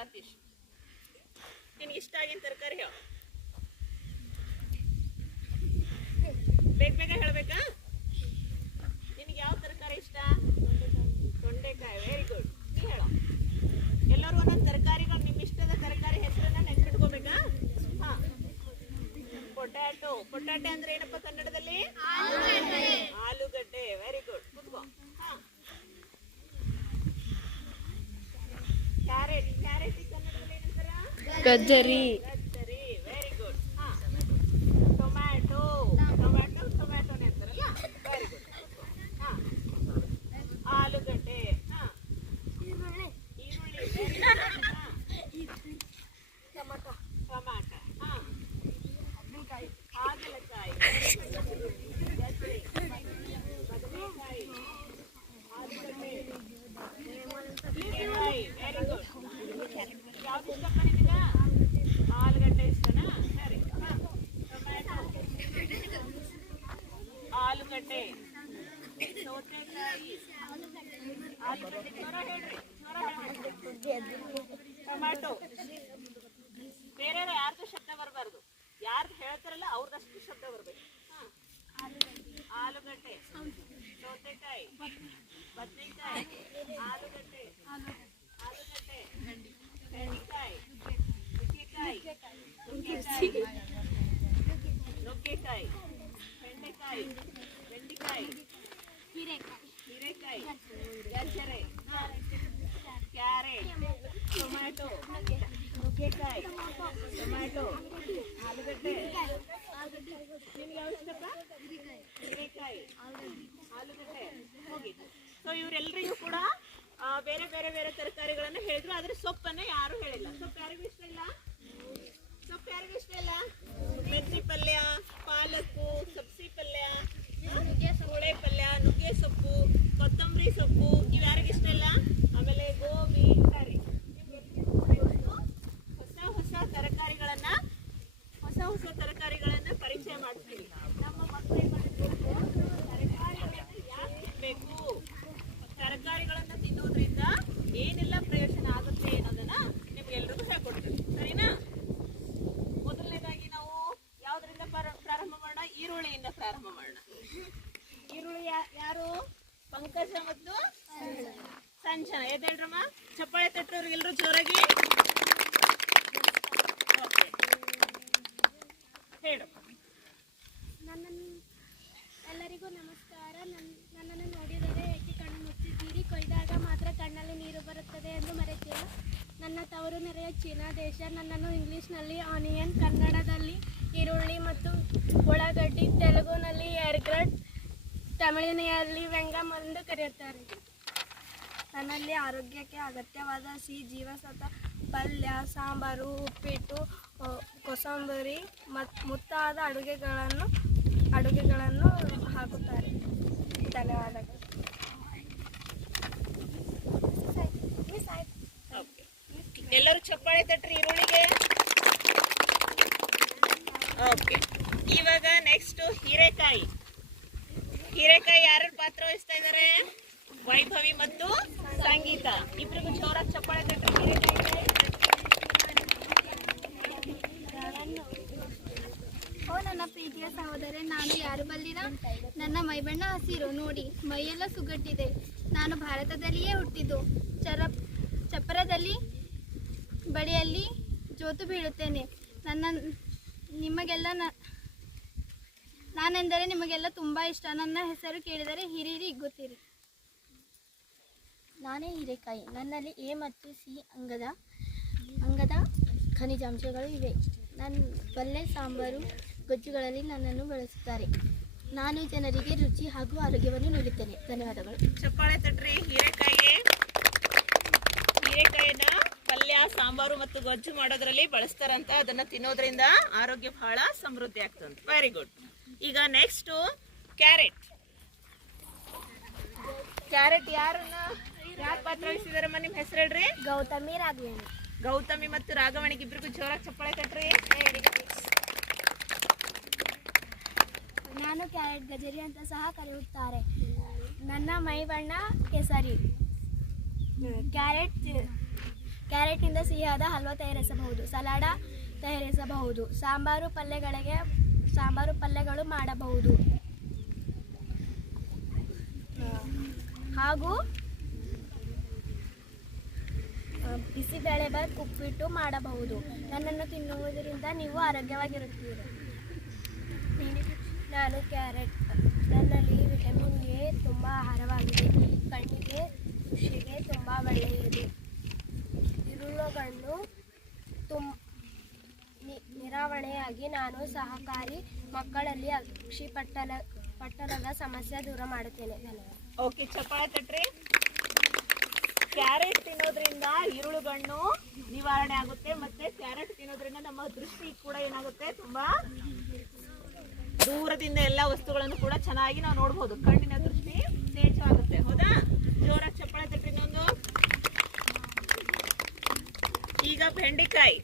ಸತೀಶ್ ನಿನಗೆ ಇಷ್ಟ ಆಗಿನ ತರಕಾರಿ ಹೇಳು. ಗಜ್ಜರಿ ಟೊಮ್ಯಾಟೊ. ಬೇರೆ ಯಾರ್ದು ಶಬ್ದ ಬರಬಾರ್ದು. ಯಾರ್ದು ಹೇಳ್ತಾರಲ್ಲ ಅವ್ರದಷ್ಟು ಶಬ್ದ ಬರ್ಬೇಕು. ಆಲೂಗಡ್ಡೆ. ಸೌತೆಕಾಯಿ. ಬದನೆಕಾಯಿ. ಆಲೂಗಡ್ಡೆ. ಆಲೂಗಡ್ಡೆ. ಬೆಂಡೆಕಾಯಿ. ನುಗ್ಗೆಕಾಯಿ ನುಗ್ಗೆಕಾಯಿ. ನುಗ್ಗೆಕಾಯಿ. ಬೆಂಡೆಕಾಯಿ. ಬೆಂಡೆಕಾಯಿ. ಹೀರೆಕಾಯಿ. ಗಜ್ಜರೆ ಕ್ಯಾರೆಟ್, ಟೊಮ್ಯಾಟೊ, ನುಗ್ಗೆಕಾಯಿ, ಟೊಮ್ಯಾಟೊ, ಆಲೂಗಡ್ಡೆ. ನಿಮ್ಗೆ ಇಷ್ಟಪ್ಪ ಹೀರೆಕಾಯಿ, ಆಲೂಗಡ್ಡೆ. ಹೋಗಿ. ಸೊ ಇವರೆಲ್ಲರಿಗೂ ಕೂಡ ಬೇರೆ ಬೇರೆ ಬೇರೆ ತರಕಾರಿಗಳನ್ನು ಹೇಳಿದ್ರು, ಆದ್ರೆ ಸೊಪ್ಪನ್ನ ಯಾರು ಹೇಳಿಲ್ಲ. ಸೊಪ್ಪು ಯಾರಿಗೂ ಇಷ್ಟ ಇಲ್ಲ? ಸೊಪ್ಪು ಯಾರಿಗೂ ಇಷ್ಟ ಇಲ್ಲ? ಮೆಂತಿ ಪಲ್ಯ ಪಾಲಕ್ ಸಬ್ಸಿ ಪಲ್ಯ. ಸೂಳೆ ಪಲ್ಯ ನುಗ್ಗೆ ಸೊಪ್ಪು ಕೊತ್ತಂಬರಿ ಸೊಪ್ಪು ಇವು ಯಾರಿಗೆ ಇಷ್ಟ ಇಲ್ಲ? ಆಮೇಲೆ ಗೋಬಿ. ಸರಿ. ಹೊಸ ಹೊಸ ತರಕಾರಿಗಳನ್ನ, ಹೊಸ ಹೊಸ ತರಕಾರಿಗಳನ್ನ ಪರಿಚಯ ಮಾಡ್ತೀವಿ. ನಮ್ಮ ಮಕ್ಕಳು ಏನ್ ಮಾಡಿದ್ರು? ತರಕಾರಿಗಳನ್ನ ಯಾಕೆ ತಿನ್ಬೇಕು? ತರಕಾರಿಗಳನ್ನ ತಿನ್ನೋದ್ರಿಂದ ಏನೆಲ್ಲ ಪ್ರಯೋಜನ ಆಗುತ್ತೆ ಅನ್ನೋದನ್ನ ನಿಮ್ಗೆಲ್ರಿಗೂ ಹೇಳ್ಕೊಡ್ತೀವಿ. ಸರಿನಾ? ಮೊದಲನೇದಾಗಿ ನಾವು ಯಾವ್ದ್ರಿಂದ ಪ್ರಾರ- ಪ್ರಾರಂಭ ಮಾಡೋಣ? ಈರುಳ್ಳಿಯಿಂದ ಪ್ರಾರಂಭ ಈರುಳ್ಳಿ ಯಾ- ಯಾರು ಪಂಕಜ ಮತ್ತು ಸಂಜನಾ ಎದ್ದೇಳ್ರಮ್ಮ? ಚಪ್ಪಾಳೆ ತಟ್ಟೋರು ಎಲ್ಲರೂ ಜೋರಾಗಿ Okay. ಹೇಳು ನನ್ನನ್ನು ಎಲ್ಲರಿಗೂ ನಮಸ್ಕಾರ ನನ್ನ ನನ್ನನ್ನು ನೋಡಿದರೆ ಏಕೆ ಕಣ್ಣು ಮುಚ್ಚಿದ್ದೀರಿ ಕೊಯ್ದಾಗ ಮಾತ್ರ ಕಣ್ಣಲ್ಲಿ ನೀರು ಬರುತ್ತದೆ ಎಂದು ಮರೆತಿಲ್ಲ ನನ್ನ ತವರು ನೆರೆಯ ಚೀನಾ ದೇಶ ನನ್ನನ್ನು ಇಂಗ್ಲೀಷ್ನಲ್ಲಿ ಆನಿಯನ್ ಕನ್ನಡದಲ್ಲಿ ಈರುಳ್ಳಿ ಮತ್ತು ಉಳ್ಳಾಗಡ್ಡಿ ತೆಲುಗುನಲ್ಲಿ ಏರ್ಗ್ರಡ್ ತಮಿಳಿನಲ್ಲಿ ವೆಂಗಮ್ ಎಂದು ಕರೆಯುತ್ತಾರೆ ನನ್ನಲ್ಲಿ ಆರೋಗ್ಯಕ್ಕೆ ಅಗತ್ಯವಾದ ಸಿಹಿ ಜೀವಸತ್ವ ಪಲ್ಯ, ಸಾಂಬಾರು, ಉಪ್ಪಿಟ್ಟು ಕೊಸಂಬರಿ ಮತ್ತು ಮುತ್ತಾದ ಅಡುಗೆಗಳನ್ನು ಅಡುಗೆಗಳನ್ನು ಹಾಕುತ್ತಾರೆ. ಧನ್ಯವಾದಗಳು. ಎಲ್ಲರೂ ಚಪ್ಪಾಳೆ ತಟ್ರಿ ಈರುಳ್ಳಿಗೆ. ಓಕೆ ಇವಾಗ ನೆಕ್ಸ್ಟು ಹೀರೆಕಾಯಿ. ಹೀರೆಕಾಯಿ ಯಾರು ಪಾತ್ರ ವಹಿಸ್ತಾ ಇದ್ದಾರೆ ವೈಭವಿ ಮತ್ತು ಸಂಗೀತ. ಇಬ್ರಿಗೂ ಜೋರಾಗಿ ಚಪ್ಪಾಳೆ ಓ, ನನ್ನ ಪ್ರೀತಿಯ ಸಹೋದರೆ, ನಾನು ಯಾರು ಬಲ್ಲಿನ? ನನ್ನ ಮೈಬಣ್ಣ ಹಸಿರು, ನೋಡಿ, ಮೈಯೆಲ್ಲ ಸುಗಟ್ಟಿದೆ. ನಾನು ಭಾರತದಲ್ಲಿಯೇ ಹುಟ್ಟಿದ್ದು. ಚರ, ಚಪ್ಪರದಲ್ಲಿ ಬಳಿಯಲ್ಲಿ ಜೋತು ಬೀಳುತ್ತೇನೆ. ನನ್ನ, ನಿಮಗೆಲ್ಲ ನ ನಾನೆಂದರೆ ನಿಮಗೆಲ್ಲ ತುಂಬ ಇಷ್ಟ. ನನ್ನ ಹೆಸರು ಕೇಳಿದರೆ ಹಿರಿಯರಿ ಹಿಗ್ಗುತ್ತೀರಿ ನಾನೇ ಹೀರೆಕಾಯಿ. ನನ್ನಲ್ಲಿ ಎ ಮತ್ತು ಸಿ ಅಂಗದ ಅಂಗದ ಖನಿಜಾಂಶಗಳು ಇವೆ. ನನ್ನ ಪಲ್ಯ ಸಾಂಬಾರು ಗೊಜ್ಜುಗಳಲ್ಲಿ ನನ್ನನ್ನು ಬಳಸುತ್ತಾರೆ. ನಾನು ಜನರಿಗೆ ರುಚಿ ಹಾಗೂ ಆರೋಗ್ಯವನ್ನು ನೀಡುತ್ತೇನೆ. ಧನ್ಯವಾದಗಳು. ಚಪ್ಪಾಳೆ ತಟ್ರಿ ಹೀರೆಕಾಯಿ. ಹೀರೆಕಾಯಿನ ಪಲ್ಯ ಸಾಂಬಾರು ಮತ್ತು ಗೊಜ್ಜು ಮಾಡೋದ್ರಲ್ಲಿ ಬಳಸ್ತಾರಂತ. ಅದನ್ನ ತಿನ್ನೋದ್ರಿಂದ ಆರೋಗ್ಯ ಬಹಳ ಸಮೃದ್ಧಿ ಆಗ್ತದೆ ವೆರಿ ಗುಡ್ ಈಗ ನೆಕ್ಸ್ಟ್ ಕ್ಯಾರೆಟ್ ಕ್ಯಾರೆಟ್ ಯಾರನ್ನ ಯಾರು ಪಾತ್ರ ವಹಿಸಿದಾರಮ್ಮ ನಿಮ್ಮ ಹೆಸರು ಹೇಳ್ರಿ? ಗೌತಮಿ ರಾಘವೇಣಿ ಗೌತಮಿ ಮತ್ತು ರಾಘವಣಿಗೆ ಇಬ್ಬರಿಗೂ ಜೋರಾಗಿ ಚಪ್ಪಳೆ ಕಟ್ರಿ. ನಾನು ಕ್ಯಾರೆಟ್ ಗಜರಿ ಅಂತ ಸಹ ಕರೆಯುತ್ತಾರೆ. ನನ್ನ ಮೈ ಬಣ್ಣ ಕೇಸರಿ ಕ್ಯಾರೆಟ್ ಕ್ಯಾರೆಟ್ನಿಂದ ಸಿಹಿಯಾದ ಹಲ್ವಾ ತಯಾರಿಸಬಹುದು. ಸಲಾಡ ತಯಾರಿಸಬಹುದು. ಸಾಂಬಾರು ಪಲ್ಯಗಳಿಗೆ ಸಾಂಬಾರು ಪಲ್ಯಗಳು ಮಾಡಬಹುದು. ಹಾಗೂ ಹಾಗೂ ಬೇಳೆ ಬಿಸಿಬೇಳೆಬಾತ್ ಉಪ್ಪಿಟ್ಟು ಮಾಡಬಹುದು. ನನ್ನನ್ನು ತಿನ್ನುವುದರಿಂದ ನೀವು ಆರೋಗ್ಯವಾಗಿರುತ್ತೀರಿ. ನಾನು ಕ್ಯಾರೆಟ್. ನನ್ನಲ್ಲಿ ವಿಟಮಿನ್ ಎ ತುಂಬ ಆಹಾರವಾಗಿದೆ. ಕಣ್ಣಿಗೆ ಖುಷಿಗೆ ತುಂಬ ಒಳ್ಳೆಯದು. ಇರುಳುಗಳನ್ನು ನಿರಾವಣೆಯಾಗಿ ನಾನು ಸಹಕಾರಿ ಮಕ್ಕಳಲ್ಲಿ ಅಕ್ಷಿ ಪಟ್ಟಲ ಪಟ್ಟಣದ ಸಮಸ್ಯೆ ದೂರ ಮಾಡುತ್ತೇನೆ. ಓಕೆ, ಚಪಾತಿ ಕ್ಯಾರೆಟ್ ತಿನ್ನೋದ್ರಿಂದ ಇರುಳುಗಣ್ಣು ನಿವಾರಣೆ ಆಗುತ್ತೆ ಮತ್ತೆ ಕ್ಯಾರೆಟ್ ತಿನ್ನೋದ್ರಿಂದ ನಮ್ಮ ದೃಷ್ಟಿ ಕೂಡ ಏನಾಗುತ್ತೆ ತುಂಬಾ ದೂರದಿಂದ ಎಲ್ಲ ವಸ್ತುಗಳನ್ನು ಕೂಡ ಚೆನ್ನಾಗಿ ನಾವು ನೋಡ್ಬೋದು. ಕಣ್ಣಿನ ದೃಷ್ಟಿ ತೇಜವಾಗುತ್ತೆ. ಹೌದಾ? ಜೋರಾಗಿ ಚಪ್ಪಾಳೆ ತಟ್ರಿ ಈಗ ಬೆಂಡೆಕಾಯಿ.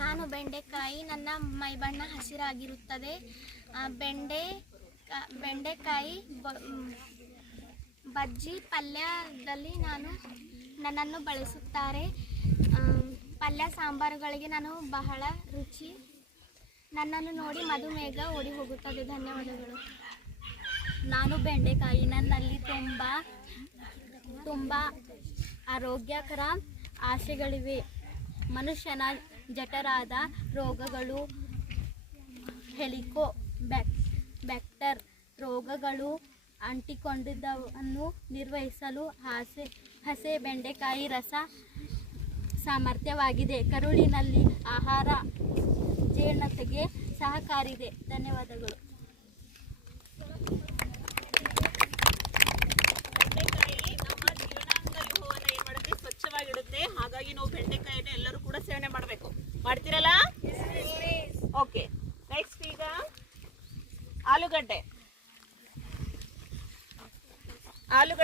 ನಾನು ಬೆಂಡೆಕಾಯಿ, ನನ್ನ ಮೈಬಣ್ಣ ಹಸಿರಾಗಿರುತ್ತದೆ. ಬೆಂಡೆ ಬೆಂಡೆಕಾಯಿ ಬಜ್ಜಿ ಪಲ್ಯದಲ್ಲಿ ನಾನು ನನ್ನನ್ನು ಬಳಸುತ್ತಾರೆ. ಪಲ್ಯ ಸಾಂಬಾರುಗಳಿಗೆ ನಾನು ಬಹಳ ರುಚಿ, ನನ್ನನ್ನು ನೋಡಿ ಮಧುಮೇಘ ಓಡಿ ಹೋಗುತ್ತದೆ ಧನ್ಯವಾದಗಳು. ನಾನು ಬೆಂಡೆಕಾಯಿ ನನ್ನಲ್ಲಿ ತುಂಬ ತುಂಬ ಆರೋಗ್ಯಕರ ಆಸೆಗಳಿವೆ. ಮನುಷ್ಯನ ಜಠರಾದ ರೋಗಗಳು ಹೆಲಿಕೋ ಬ್ಯಾಕ್ ಬ್ಯಾಕ್ಟರ್ ರೋಗಗಳು, ಅಂಟಿಕೊಂಡಿದ್ದವನ್ನು ನಿರ್ವಹಿಸಲು ಹಸೆ ಹಸೆ, ಬೆಂಡೆಕಾಯಿ ರಸ ಸಾಮರ್ಥ್ಯವಾಗಿದೆ. ಕರುಳಿನಲ್ಲಿ ಆಹಾರ ಜೀರ್ಣತೆಗೆ ಸಹಕಾರಿದೆ ಧನ್ಯವಾದಗಳು ಬೆಂಡೆಕಾಯಿ ನಮ್ಮ ಜೀರ್ಣಾಂಗ ವ್ಯೂಹವನ್ನ ಏನ್ ಮಾಡುತ್ತೆ ಸ್ವಚ್ಛವಾಗಿಡುತ್ತೆ ಹಾಗಾಗಿ ನಾವು ಬೆಂಡೆಕಾಯಿನ ಎಲ್ಲರೂ ಕೂಡ ಸೇವನೆ ಮಾಡಬೇಕು ಮಾಡ್ತೀರಲ್ಲ ಓಕೆ ನೆಕ್ಸ್ಟ್ ಈಗ ಆಲೂಗಡ್ಡೆ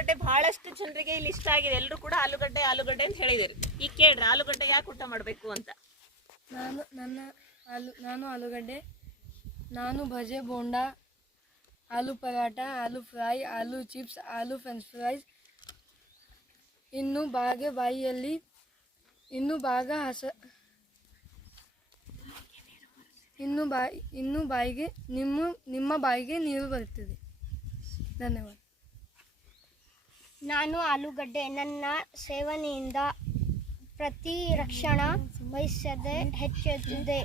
ಆಲೂಗಡ್ಡೆ ಬಹಳಷ್ಟು ಜನರಿಗೆ ಇಲ್ಲಿ ಇಷ್ಟ ಆಗಿದೆ. ಎಲ್ಲರೂ ಕೂಡ ಆಲೂಗಡ್ಡೆ ಆಲೂಗಡ್ಡೆ ಅಂತ ಹೇಳಿದಿರಿ. ಈಗ ಕೇಳ್ರಿ, ಆಲೂಗಡ್ಡೆ ಯಾಕೆ ಊಟ ಮಾಡಬೇಕು ಅಂತ? ನಾನು, ನನ್ನ ಆಲೂ, ನಾನು ಆಲೂಗಡ್ಡೆ, ನಾನು bhaji, bonda, aloo paratha aloo fry, aloo chips, aloo French fries. ಇನ್ನು ಬಾಗೆ ಬಾಯಿಯಲ್ಲಿ, ಇನ್ನು ಭಾಗ ಹಸ, ಇನ್ನು ಬಾಯಿ ಇನ್ನು ಬಾಯಿಗೆ ನಿಮ್ಮ ನಿಮ್ಮ ಬಾಯಿಗೆ ನೀರು ಬರುತ್ತದೆ. ಧನ್ಯವಾದ. ನಾನು ಆಲೂಗಡ್ಡೆ ನನ್ನ ಸೇವನೆಯಿಂದ ಪ್ರತಿರಕ್ಷಣಾ ವಹಿಸದೆ ಹೆಚ್ಚುತ್ತಿದೆ.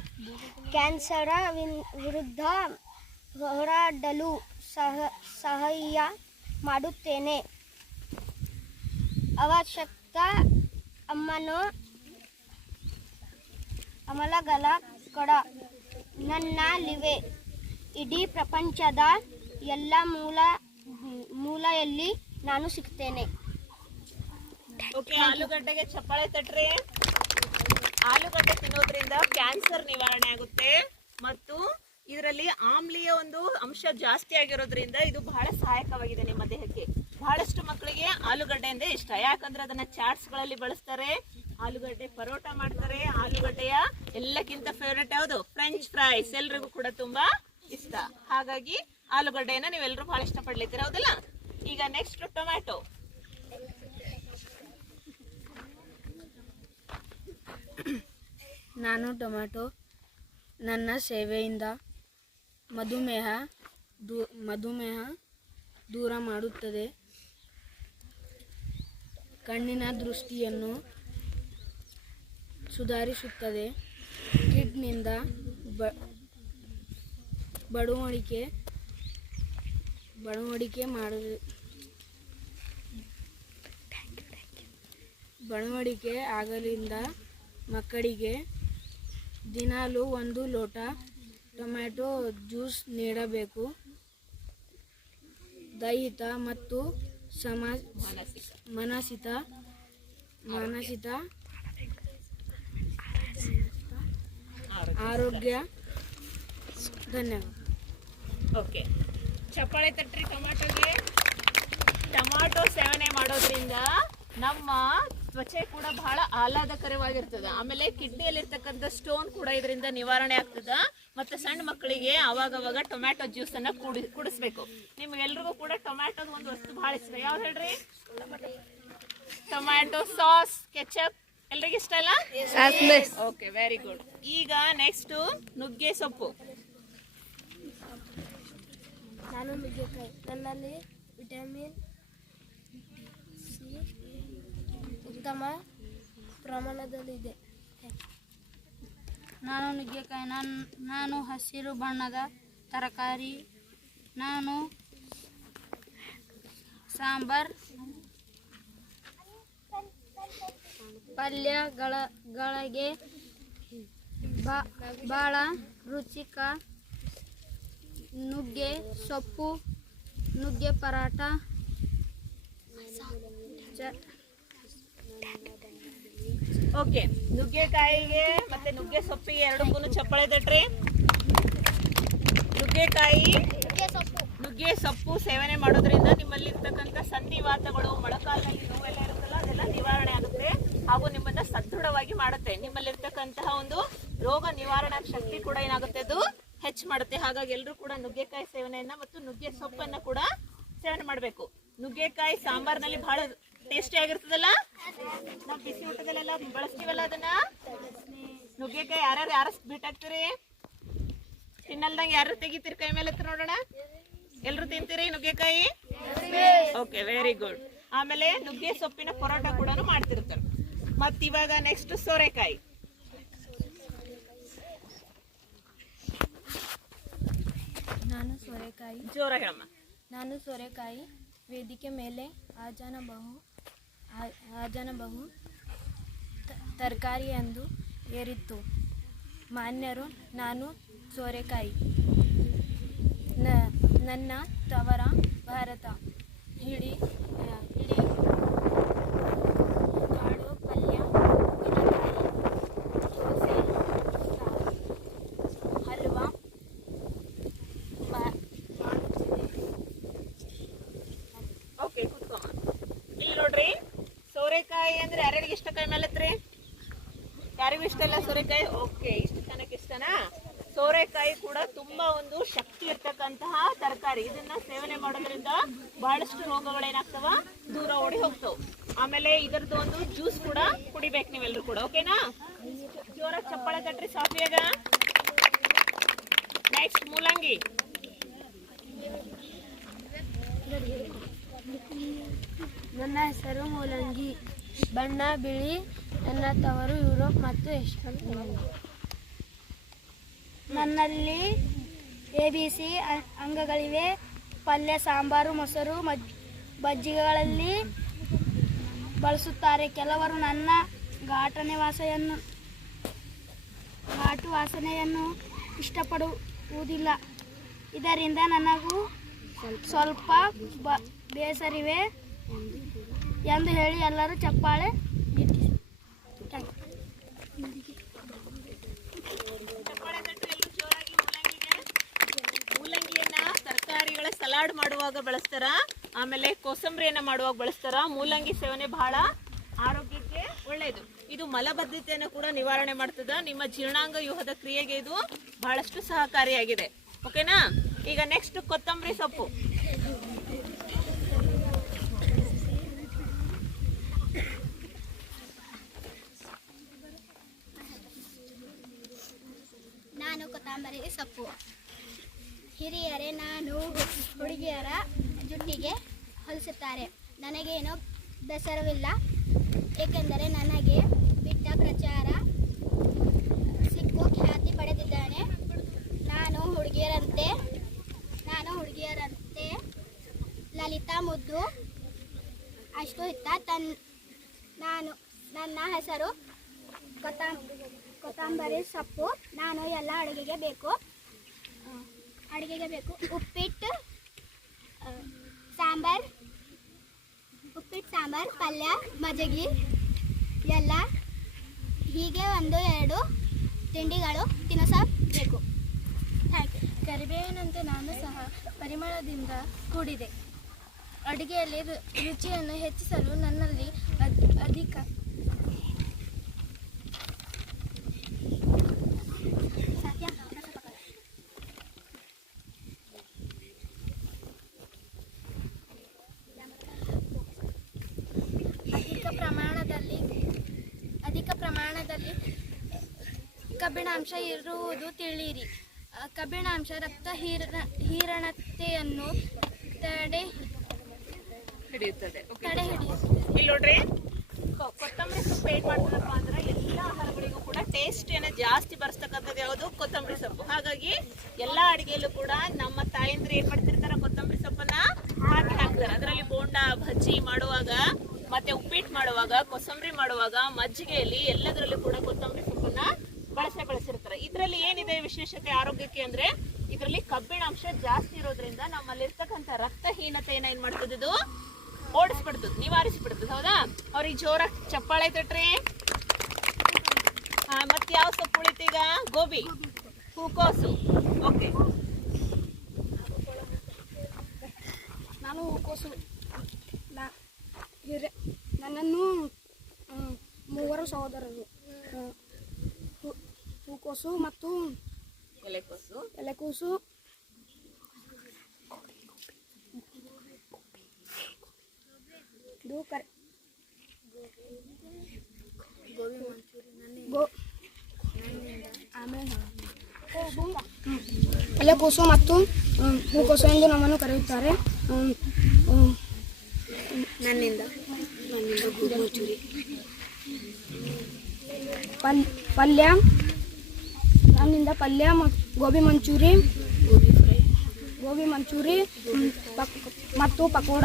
ಕ್ಯಾನ್ಸರ ವಿರುದ್ಧ ಹೋರಾಡಲು ಸಹ, ಸಹಾಯ ಮಾಡುತ್ತೇನೆ. ಅವಶ್ಯಕ ಅಮ್ಮನು ಅಮಲಗಲ ಕೊಡ. ಲಿವೆ. ಇಡೀ ಪ್ರಪಂಚದ ಎಲ್ಲ ಮೂಲ, ಮೂಲೆಯಲ್ಲಿ ನಾನು ಸಿಗ್ತೇನೆ. ಓಕೆ ಆಲೂಗಡ್ಡೆಗೆ ಚಪ್ಪಾಳೆ ತಟ್ರಿ. ಆಲೂಗಡ್ಡೆ ತಿನ್ನೋದ್ರಿಂದ ಕ್ಯಾನ್ಸರ್ ನಿವಾರಣೆ ಆಗುತ್ತೆ. ಮತ್ತು ಇದರಲ್ಲಿ ಆಮ್ಲೀಯ ಒಂದು ಅಂಶ ಜಾಸ್ತಿ ಆಗಿರೋದ್ರಿಂದ ಇದು ಬಹಳ ಸಹಾಯಕವಾಗಿದೆ ನಿಮ್ಮ ದೇಹಕ್ಕೆ. ಬಹಳಷ್ಟು ಮಕ್ಕಳಿಗೆ ಆಲೂಗಡ್ಡೆ ಅಂದ್ರೆ ಇಷ್ಟ. ಯಾಕಂದ್ರೆ ಅದನ್ನ ಚಾಟ್ಸ್ಗಳಲ್ಲಿ ಬಳಸ್ತಾರೆ, ಆಲೂಗಡ್ಡೆ ಪರೋಟ ಮಾಡ್ತಾರೆ, ಆಲೂಗಡ್ಡೆಯ ಎಲ್ಲಕ್ಕಿಂತ ಫೇವ್ರೆಟ್ ಯಾವುದು? ಫ್ರೆಂಚ್ ಫ್ರೈಸ್ ಎಲ್ರಿಗೂ ಕೂಡ ತುಂಬಾ ಇಷ್ಟ. ಹಾಗಾಗಿ ಆಲೂಗಡ್ಡೆಯನ್ನ ನೀವೆಲ್ಲರೂ ಬಹಳ ಇಷ್ಟಪಡ್ಲಿದ್ದೀರ ಹೌದಲ್ಲ ಈಗ ನೆಕ್ಸ್ಟ್ ಟೊಮ್ಯಾಟೊ ನಾನು ಟೊಮ್ಯಾಟೊ ನನ್ನ ಸೇವೆಯಿಂದ ಮಧುಮೇಹ ದೂ, ಮಧುಮೇಹ ದೂರ ಮಾಡುತ್ತದೆ. ಕಣ್ಣಿನ ದೃಷ್ಟಿಯನ್ನು ಸುಧಾರಿಸುತ್ತದೆ. ಕಿಡ್ನಿಂದ ಬ ಬಡವಣಿಕೆ ಬಡವಣಿಗೆ ಮಾಡು ಬಡವಣಿಗೆ ಆಗಲಿಂದ ಮಕ್ಕಳಿಗೆ ದಿನಾಲು ಒಂದು ಲೋಟ ಟೊಮ್ಯಾಟೊ ಜ್ಯೂಸ್ ನೀಡಬೇಕು. ದೈಹಿತ ಮತ್ತು ಸಮಾ ಮನಸಿತ ಆರೋಗ್ಯ. ಧನ್ಯವಾದ. ಓಕೆ. ಚಪ್ಪಾಳೆ ತಟ್ರಿ ಟೊಮ್ಯಾಟೋಗೆ. ಟೊಮ್ಯಾಟೊ ಸೇವನೆ ಮಾಡೋದ್ರಿಂದ ನಮ್ಮ ತ್ವಚೆ ಕೂಡ ಬಹಳ ಆಹ್ಲಾದಕರವಾಗಿರ್ತದೆ. ಆಮೇಲೆ ಕಿಡ್ನಿಯಲ್ಲಿ ಕಿಡ್ನಿಯಲ್ಲಿರ್ತಕ್ಕಂಥ ಸ್ಟೋನ್ ಕೂಡ ಇದರಿಂದ ನಿವಾರಣೆ ಆಗ್ತದ. ಮತ್ತೆ ಸಣ್ಣ ಮಕ್ಕಳಿಗೆ ಅವಾಗವಾಗ ಟೊಮ್ಯಾಟೊ ಜ್ಯೂಸ್ ಅನ್ನ ಕುಡಿ ಕುಡಿಸ್ಬೇಕು. ನಿಮ್ಗೆಲ್ರಿಗೂ ಕೂಡ ಟೊಮ್ಯಾಟೊದ ಒಂದು ವಸ್ತು ಬಹಳ ಇಷ್ಟ. ಯಾವ್ದು ಹೇಳ್ರಿ? ಟೊಮ್ಯಾಟೊ ಸಾಸ್ ಕೆಚಪ್ ಎಲ್ರಿಗೂ ಇಷ್ಟ ಅಲ್ಲ? ಓಕೆ ವೆರಿ ಗುಡ್ ಈಗ ನೆಕ್ಸ್ಟ್ ನುಗ್ಗೆ ಸೊಪ್ಪು. ನಾನು ನುಗ್ಗೆಕಾಯಿ. ನನ್ನಲ್ಲಿ ವಿಟಮಿನ್ ಸಿ ಉತ್ತಮ ಪ್ರಮಾಣದಲ್ಲಿದೆ. ನಾನು ನುಗ್ಗೆಕಾಯಿ, ನಾನು ನಾನು ಹಸಿರು ಬಣ್ಣದ ತರಕಾರಿ, ನಾನು ಸಾಂಬಾರ್ ಪಲ್ಯಗಳ ಗಳಿಗೆ ಬಾ- ಭಾಳ ರುಚಿಕ ನುಗ್ಗೆ, ಸೊಪ್ಪು, ನುಗ್ಗೆ ಪರಾಟ ಓಕೆ, ನುಗ್ಗೆಕಾಯಿಗೆ ಮತ್ತೆ ನುಗ್ಗೆ ಸೊಪ್ಪಿಗೆ ಎರಡಕ್ಕೂ ಚಪ್ಪಳೆ ತಟ್ರಿ. ನುಗ್ಗೆಕಾಯಿ, ನುಗ್ಗೆ ಸೊಪ್ಪು ಸೇವನೆ ಮಾಡೋದ್ರಿಂದ ನಿಮ್ಮಲ್ಲಿ ಇರ್ತಕ್ಕಂಥ ಸಂಧಿವಾತಗಳು ಮೊಳಕಾಲಿನಲ್ಲಿ ನೋವೆಲ್ಲ ಇರುತ್ತಲ್ಲ, ಅದೆಲ್ಲ ನಿವಾರಣೆ ಆಗುತ್ತೆ. ಹಾಗೂ ನಿಮ್ಮನ್ನ ಸದೃಢವಾಗಿ ಮಾಡುತ್ತೆ. ನಿಮ್ಮಲ್ಲಿರ್ತಕ್ಕಂತಹ ಒಂದು ರೋಗ ನಿವಾರಣಾ ಶಕ್ತಿ ಕೂಡ ಏನಾಗುತ್ತೆ? ಅದು ಹೆಚ್ಚು ಮಾಡುತ್ತೆ. ಹಾಗಾಗಿ ಎಲ್ಲರೂ ಕೂಡ ನುಗ್ಗೆಕಾಯಿ ಸೇವನೆಯನ್ನ ಮತ್ತು ನುಗ್ಗೆ ಸೊಪ್ಪನ್ನ ಕೂಡ ಸೇವನೆ ಮಾಡಬೇಕು. ನುಗ್ಗೆಕಾಯಿ ಸಾಂಬಾರ್ನಲ್ಲಿ ಬಹಳ ಟೇಸ್ಟಿ ಆಗಿರ್ತದಲ್ಲ? ನಾವು ಬಿಸಿ ಊಟದಲ್ಲೆಲ್ಲ ಬಳಸ್ತೀವಲ್ಲ ಅದನ್ನ? ನುಗ್ಗೆಕಾಯಿ ಯಾರ್ಯಾರು ಯಾರು ಬಿಟ್ಟಾಕ್ತೀರಿ ತಿನ್ನಲ್ದಂಗ ಯಾರು ತೆಗಿತೀರಿ ಕೈ ಮೇಲೆ ಹತ್ರ ನೋಡೋಣ? ಎಲ್ರು ತಿಂತೀರಿ ನುಗ್ಗೆಕಾಯಿ? ಓಕೆ ವೆರಿ ಗುಡ್ ಆಮೇಲೆ ನುಗ್ಗೆ ಸೊಪ್ಪಿನ ಪರೋಟ ಕೂಡ ಮಾಡ್ತಿರ್ತಾರೆ. ಮತ್ ಇವಾಗ ನೆಕ್ಸ್ಟ್ ಸೋರೆಕಾಯಿ. ನಾನು ಸೋರೆಕಾಯಿ. ಜೋರ ಹೇಳಮ್ಮ. ನಾನು ಸೋರೆಕಾಯಿ. ವೇದಿಕೆ ಮೇಲೆ ಆಜಾನಬಹು ಆ- ಆಜಾನಬಹು ಬಹು ತರಕಾರಿ ಎಂದು ಏರಿತ್ತು. ಮಾನ್ಯರು ನಾನು ಸೋರೆಕಾಯಿ. ನನ್ನ ತವರ ಭಾರತ. ಹಿಡಿ ಹಿಡಿ ಕಾಳು ಪಲ್ಯ ಗಿಡಕಾಯಿ ದೋಸೆ ಸಾರು, ಹಲ್ವಾ ಮಾ- ಮಾಡುತ್ತಿದೆ ಓಕೆ ಕುತ್ಕೊಮ್ಮ ಇಲ್ಲಿ ನೋಡ್ರಿ ಸೋರೆಕಾಯಿ ಅಂದ್ರೆ ಯಾರ್ಯಾರಿಗೆ ಇಷ್ಟ ಕೈ ಮೇಲೆ ಹತ್ರಿ ಯಾರಿಗೂ ಇಷ್ಟ ಇಲ್ಲ ಸೋರೆಕಾಯಿ ಓಕೆ ಇಷ್ಟು ತನಕ ಇಷ್ಟನಾ? ಸೋರೆಕಾಯಿ ಕೂಡ ತುಂಬಾ ಒಂದು ಶಕ್ತಿ ಇರ್ತಕ್ಕಂತಹ ತರಕಾರಿ. ಇದನ್ನ ಸೇವನೆ ಮಾಡೋದ್ರಿಂದ ಬಹಳಷ್ಟು ರೋಗಗಳೇನಾಗ್ತವ? ದೂರ ಓಡಿ ಹೋಗ್ತಾವ. ಆಮೇಲೆ ಇದರದ್ದು ಒಂದು ಜ್ಯೂಸ್ ಕೂಡ ಕುಡಿಬೇಕು ನೀವೆಲ್ಲರೂ ಕೂಡ ಓಕೆನಾ ಜೋರ ಚಪ್ಪಳ ಕಟ್ರಿ ಸಾಫಿಯಾಗ ನೆಕ್ಸ್ಟ್ ಮೂಲಂಗಿ. ನನ್ನ ಹೆಸರು ಮೂಲಂಗಿ. ಬಣ್ಣ, ಬಿಳಿ ನನ್ನ ತವರು ಯುರೋಪ್ ಮತ್ತು ಏಷ್ಯನ್ ನನ್ನಲ್ಲಿ ಎ ಬಿ ಸಿ ಅಂಗಗಳಿವೆ. ಪಲ್ಯ, ಸಾಂಬಾರು, ಮೊಸರು, ಮಜ್ ಬಜ್ಜಿಗಳಲ್ಲಿ ಬಳಸುತ್ತಾರೆ. ಕೆಲವರು ನನ್ನ ಘಾಟನೆ ವಾಸೆಯನ್ನು, ಘಾಟು ವಾಸನೆಯನ್ನು ಇಷ್ಟಪಡುವುದಿಲ್ಲ. ಇದರಿಂದ ನನಗೂ ಸ್ವಲ್ಪ ಬ, ಬೇಸರಿವೆ. ಎಂದು ಹೇಳಿ ಎಲ್ಲರೂ ಚಪ್ಪಾಳೆ ತರಕಾರಿಗಳ ಸಲಾಡ್ ಮಾಡುವಾಗ ಬಳಸ್ತಾರ? ಆಮೇಲೆ ಕೋಸಂಬರಿಯನ್ನ ಮಾಡುವಾಗ ಬಳಸ್ತಾರ? ಮೂಲಂಗಿ ಸೇವನೆ ಬಹಳ ಆರೋಗ್ಯಕ್ಕೆ ಒಳ್ಳೆಯದು ಇದು ಮಲಬದ್ಧತೆಯನ್ನು ಕೂಡ ನಿವಾರಣೆ ಮಾಡ್ತದ. ನಿಮ್ಮ ಜೀರ್ಣಾಂಗ ವ್ಯೂಹದ ಕ್ರಿಯೆಗೆ ಇದು ಬಹಳಷ್ಟು ಸಹಕಾರಿಯಾಗಿದೆ. ಓಕೆನಾ ಈಗ ನೆಕ್ಸ್ಟ್ ಕೊತ್ತಂಬರಿ ಸೊಪ್ಪು ನಾನು ಕೊತ್ತಂಬರಿ ಸೊಪ್ಪು ಹಿರಿಯರೇ ನಾನು ಹುಡುಗಿಯರ ಜುಟ್ಟಿಗೆ ಹೊಲಿಸುತ್ತಾರೆ ನನಗೇನು ಬೇಸರವಿಲ್ಲ. ಏಕೆಂದರೆ ನನಗೆ ಬಿಟ್ಟ ಪ್ರಚಾರ ಸಿಕ್ಕು ಖ್ಯಾತಿ ಪಡೆದಿದ್ದಾನೆ. ನಾನು ಹುಡುಗಿಯರಂತೆ ನಾನು ಹುಡುಗಿಯರಂತೆ. ಲಲಿತಾ ಮುದ್ದು, ಅಷ್ಟು ಇತ್ತ ತನ್, ನಾನು, ನನ್ನ ಹೆಸರು ಕೊತ್ತಂ ಕೊತ್ತಂಬರಿ ಸೊಪ್ಪು. ನಾನು ಎಲ್ಲ ಅಡುಗೆಗೆ ಬೇಕು. ಅಡುಗೆಗೆ ಬೇಕು. ಉಪ್ಪಿಟ್ಟು ಸಾಂಬಾರು ಉಪ್ಪಿಟ್ಟು ಸಾಂಬಾರು, ಪಲ್ಯ, ಮಜ್ಜಿಗೆ, ಎಲ್ಲ. ಹೀಗೆ ಒಂದು, ಎರಡು ತಿಂಡಿಗಳು ತಿನ್ನಿಸಬೇಕು. ಹಾಗೆ ಕರಿಬೇವಿನಂತೆ ನಾನು ಸಹ ಪರಿಮಳದಿಂದ ಕೂಡಿದೆ. ಅಡುಗೆಯಲ್ಲಿ ರುಚಿಯನ್ನು ಹೆಚ್ಚಿಸಲು ನನ್ನಲ್ಲಿ ಅಧಿಕ ಕಬ್ಬಿಣಾಂಶ ಇರುವುದು ತಿಳಿಯಿರಿ. ಕಬ್ಬಿಣ ಕಬ್ಬಿಣಾಂಶ ರಕ್ತ ಹೀರಣ ಹೀರಣತೆಯನ್ನು ತಡೆ ಹಿಡಿಯುತ್ತದೆ. Okay. ತಡೆ ಹಿಡಿಯುತ್ತದೆ. ಇಲ್ಲಿ ನೋಡ್ರಿ. ಕೊತ್ತಂಬರಿ ಸೊಪ್ಪು ಏನ್ ಮಾಡ್ತಾರಪ್ಪ ಅಂದ್ರೆ ಎಲ್ಲ ಆಹಾರಗಳಿಗೂ ಕೂಡ ಟೇಸ್ಟ್ ಏನ ಜಾಸ್ತಿ ಬರ್ಸ್ತಕ್ಕಂಥದ್ದು ಯಾವುದು? ಕೊತ್ತಂಬರಿ ಸೊಪ್ಪು. ಹಾಗಾಗಿ ಎಲ್ಲಾ ಅಡಿಗೆಯಲ್ಲೂ ಕೂಡ ನಮ್ಮ ತಾಯಂದ್ರೆ ಏನ್ ಮಾಡ್ತಿರ್ತಾರ? ಕೊತ್ತಂಬರಿ ಸೊಪ್ಪನ್ನ ಹಾಕಿ ಹಾಕ್ತಾರೆ. ಅದರಲ್ಲಿ ಬೋಂಡ ಬಜ್ಜಿ ಮಾಡುವಾಗ ಮತ್ತೆ ಉಪ್ಪಿಟ್ಟು ಮಾಡುವಾಗ ಕೊಸಂಬರಿ ಮಾಡುವಾಗ ಮಜ್ಜಿಗೆಯಲ್ಲಿ ಎಲ್ಲದರಲ್ಲೂ ಕೂಡ ಕೊತ್ತಂಬರಿ ಸೊಪ್ಪನ್ನ ಬಳಸೇ ಬಳಸಿರ್ತಾರೆ. ಇದರಲ್ಲಿ ಏನಿದೆ ವಿಶೇಷತೆ ಆರೋಗ್ಯಕ್ಕೆ ಅಂದ್ರೆ, ಇದರಲ್ಲಿ ಕಬ್ಬಿಣಾಂಶ ಜಾಸ್ತಿ ಇರೋದ್ರಿಂದ ನಮ್ಮಲ್ಲಿರ್ತಕ್ಕಂಥ ರಕ್ತಹೀನತೆಯನ್ನ ಏನ್ ಮಾಡ್ತದೆ ಇದು? ಓಡಿಸ್ಬಿಡ್ತದೆ. ನಿವಾರಿಸ್ಬಿಡ್ತದೆ. ಹೌದಾ? ಅವ್ರಿಗೆ ಜೋರಾಗಿ ಚಪ್ಪಾಳೆ ತಟ್ರಿ. ಹಾ ಮತ್ತೆ ಯಾವ ಸೊಪ್ಪು ಉಳಿತೀಗ? ಗೋಬಿ. ಹೂಕೋಸು. ಓಕೆ. ನಾನು ಹೂಕೋಸು. ನನ್ನನ್ನು ಮೂವರು ಸಹೋದರರು. ಹೂಕೋಸು ಮತ್ತು ಎಲೆಕೋಸು ಎಲೆಕೋಸು ಇದು ಕರೆ ಗೋ ಆಮೇಲೆ ಹ್ಮ್. ಎಲೆಕೋಸು ಮತ್ತು ಹ್ಮ್, ಹೂಕೋಸು ಎಂದು ನಮ್ಮನ್ನು ಕರೆಯುತ್ತಾರೆ ಹ್ಮ್, ಹ್ಮ್. ನನ್ನಿಂದ ನನ್ನಿಂದ ಗೋಬಿ ಮಂಚೂರಿ ಪಲ್ ಪಲ್ಯ ನನ್ನಿಂದ ಪಲ್ಯ ಗೋಬಿ ಮಂಚೂರಿ ಗೋಬಿ ಮಂಚೂರಿ ಪಕ್- ಮತ್ತು ಪಕೋಡ.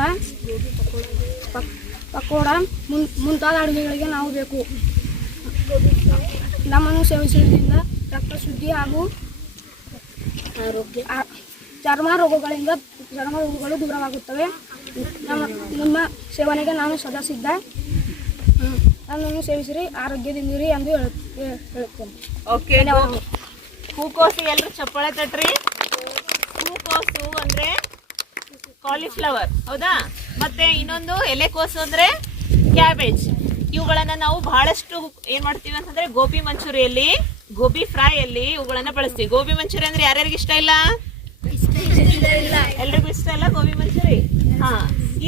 ಪಕ್- ಪಕೋಡ. ಮುನ್ ಮುಂತಾದ ಅಡುಗೆಗಳಿಗೆ ನಾವು ಬೇಕು. ನಮ್ಮನ್ನು ಸೇವಿಸುವುದರಿಂದ ರಕ್ತ ಶುದ್ಧಿ ಹಾಗೂ ಆರೋಗ್ಯ. ಚರ್ಮ ರೋಗಗಳಿಂದ ಚರ್ಮ ರೋಗಗಳು ದೂರವಾಗುತ್ತವೆ. ನಮ್ಮ ನಿಮ್ಮ ಸೇವನೆಗೆ ನಾನು ಸದಾ ಸಿದ್ಧ. ನನ್ನನ್ನು ಸೇವಿಸಿರಿ ಆರೋಗ್ಯದಿಂದಿರಿ ಎಂದು ಹೇಳುತ್ತೇನೆ. ಓಕೆ ಹೂಕೋಸು ಎಲ್ಲರೂ ಚಪ್ಪಾಳೆ ತಟ್ರಿ. ಹೂಕೋಸು ಅಂದ್ರೆ ಕಾಲಿಫ್ಲವರ್ ಹೌದಾ? ಮತ್ತೆ ಇನ್ನೊಂದು ಎಲೆಕೋಸು ಅಂದ್ರೆ ಕ್ಯಾಬೇಜ್ ಇವುಗಳನ್ನ ನಾವು ಬಹಳಷ್ಟು ಏನ್ ಮಾಡ್ತೀವಿ ಅಂತಂದ್ರೆ ಗೋಬಿ ಮಂಚೂರಿಯಲ್ಲಿ, ಗೋಬಿ ಫ್ರೈ ಅಲ್ಲಿ ಇವುಗಳನ್ನ ಬಳಸ್ತೀವಿ. ಗೋಬಿ ಮಂಚೂರಿ ಅಂದ್ರೆ ಯಾರ್ಯಾರಿಗೆ ಇಷ್ಟ ಇಲ್ಲ? ಎಲ್ರಿಗೂ ಇಷ್ಟ ಇಲ್ಲ ಗೋಬಿ ಮಂಚೂರಿ? ಹಾ.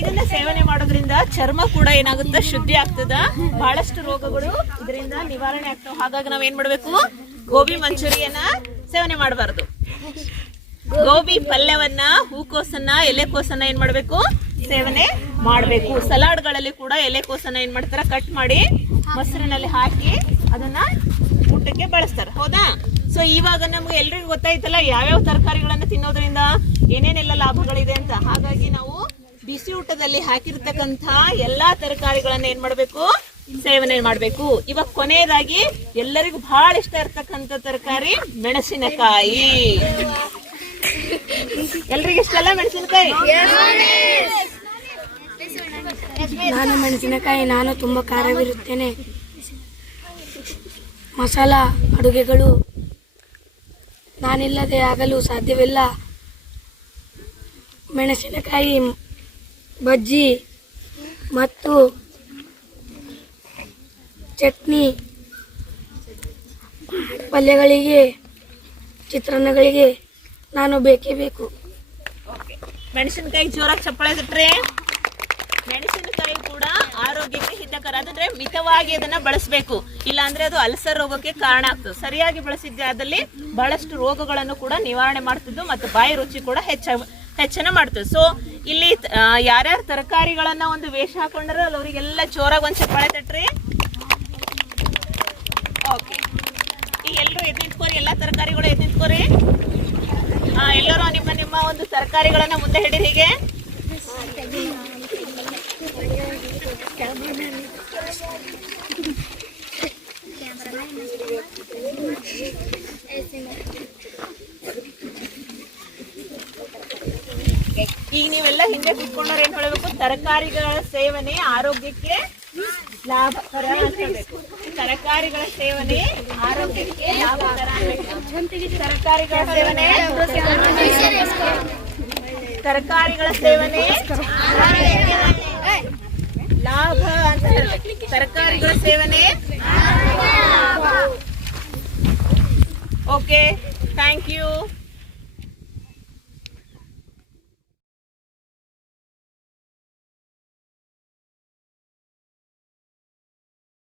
ಇದನ್ನ ಸೇವನೆ ಮಾಡೋದ್ರಿಂದ ಚರ್ಮ ಕೂಡ ಏನಾಗುತ್ತೆ? ಶುದ್ಧಿ ಆಗ್ತದ. ಬಹಳಷ್ಟು ರೋಗಗಳು ಇದರಿಂದ ನಿವಾರಣೆ ಆಗ್ತಾವ. ಹಾಗಾಗಿ ನಾವ್ ಏನ್ ಮಾಡ್ಬೇಕು? ಗೋಬಿ ಮಂಚೂರಿಯನ್ನ ಸೇವನೆ ಮಾಡಬಾರ್ದು. ಗೋಬಿ ಪಲ್ಯವನ್ನ, ಹೂಕೋಸನ್ನ, ಎಲೆಕೋಸನ್ನ ಏನ್ ಮಾಡ್ಬೇಕು? ಸೇವನೆ ಮಾಡಬೇಕು. ಸಲಾಡ್ಗಳಲ್ಲಿ ಕೂಡ ಎಲೆಕೋಸನ್ನ ಏನ್ ಮಾಡ್ತಾರ? ಕಟ್ ಮಾಡಿ ಮೊಸರಿನಲ್ಲಿ ಹಾಕಿ ಅದನ್ನ ಊಟಕ್ಕೆ ಬಳಸ್ತಾರೆ. ಹೌದಾ? ಸೊ ಇವಾಗ ನಮ್ಗೆ ಎಲ್ರಿಗೂ ಗೊತ್ತಾಯ್ತಲ್ಲ ಯಾವ್ಯಾವ ತರಕಾರಿಗಳನ್ನ ತಿನ್ನೋದ್ರಿಂದ ಏನೇನೆಲ್ಲ ಲಾಭಗಳಿದೆ ಅಂತ. ಹಾಗಾಗಿ ನಾವು ಬಿಸಿ ಊಟದಲ್ಲಿ ಹಾಕಿರ್ತಕ್ಕಂಥ ಎಲ್ಲಾ ತರಕಾರಿಗಳನ್ನ ಏನ್ ಮಾಡ್ಬೇಕು? ಸೇವನೆ ಮಾಡಬೇಕು. ಇವಾಗ ಕೊನೆಯದಾಗಿ ಎಲ್ಲರಿಗೂ ಬಹಳ ಇಷ್ಟ ಇರ್ತಕ್ಕಂಥ ತರಕಾರಿ ಮೆಣಸಿನಕಾಯಿ. ಎಲ್ರಿಗೂ ಇಷ್ಟ ಅಲ್ಲ ಮೆಣಸಿನಕಾಯಿ? ನಾನು ಮೆಣಸಿನಕಾಯಿ, ನಾನು ತುಂಬ ಖಾರವಿರುತ್ತೇನೆ. ಮಸಾಲ, ಅಡುಗೆಗಳು ನಾನಿಲ್ಲದೆ ಆಗಲು ಸಾಧ್ಯವಿಲ್ಲ. ಮೆಣಸಿನಕಾಯಿ, ಬಜ್ಜಿ ಮತ್ತು ಚಟ್ನಿ, ಪಲ್ಯಗಳಿಗೆ, ಚಿತ್ರಾನ್ನಗಳಿಗೆ ನಾನು ಬೇಕೇ ಬೇಕು. ಮೆಣಸಿನಕಾಯಿ ಜೋರಾಗಿ ಚಪ್ಪಾಳೆ ಬಿಟ್ರೆ, ಮೆಣಸಿನಕಾಯಿ ಕೂಡ ಆರೋಗ್ಯಕ್ಕೆ ಹಿತಕರ. ಅದಂದ್ರೆ ಮಿತವಾಗಿ ಅದನ್ನ ಬಳಸಬೇಕು. ಇಲ್ಲಾಂದ್ರೆ ಅದು ಅಲ್ಸರ್ ರೋಗಕ್ಕೆ ಕಾರಣ ಆಗ್ತದೆ. ಸರಿಯಾಗಿ ಬಳಸಿದ್ದೆ ಆದಲ್ಲಿ ಬಹಳಷ್ಟು ರೋಗಗಳನ್ನು ಕೂಡ ನಿವಾರಣೆ ಮಾಡ್ತಿದ್ದು ಮತ್ತು ಬಾಯಿ ರುಚಿ ಕೂಡ ಹೆಚ್ಚ, ಹೆಚ್ಚನ ಮಾಡ್ತದೆ. ಸೊ ಇಲ್ಲಿ ಯಾರ್ಯಾರು ತರಕಾರಿಗಳನ್ನ ಒಂದು ವೇಷ ಹಾಕೊಂಡ್ರೆ ಅಲ್ಲಿ ಅವರಿಗೆಲ್ಲ ಜೋರಾಗಿ ಒಂದು ಚಪ್ಪಾಳೆ ತಟ್ರಿ ಓಕೆ. ಎಲ್ಲರೂ ಎದ್ದು ನಿಂತ್ಕೋರಿ ಎಲ್ಲ ತರಕಾರಿಗಳು ಎದ್ದು ನಿಂತ್ಕೋರಿ ಎಲ್ಲರೂ ನಿಮ್ಮ ನಿಮ್ಮ ಒಂದು ತರಕಾರಿಗಳನ್ನ ಮುಂದೆ ಹಿಡೀರಿ ಹೀಗೆ. ಈಗ ನೀವೆಲ್ಲ ಹಿಂದೆ ಕುತ್ಕೊಂಡವ್ರು ಏನ್ ಹೇಳಬೇಕು? ತರಕಾರಿಗಳ ಸೇವನೆ ಆರೋಗ್ಯಕ್ಕೆ ಲಾಭಕರ ಅಂತ ತರಕಾರಿಗಳ ಸೇವನೆ, ಆರೋಗ್ಯಕ್ಕೆ ಅನ್ಬೇಕು. ತರಕಾರಿಗಳ ಸೇವನೆ ತರಕಾರಿಗಳ ಸೇವನೆ ಲಾಭ ಅಂತ. ತರಕಾರಿಗಳ ಸೇವನೆ ಓಕೆ ಥ್ಯಾಂಕ್ ಯು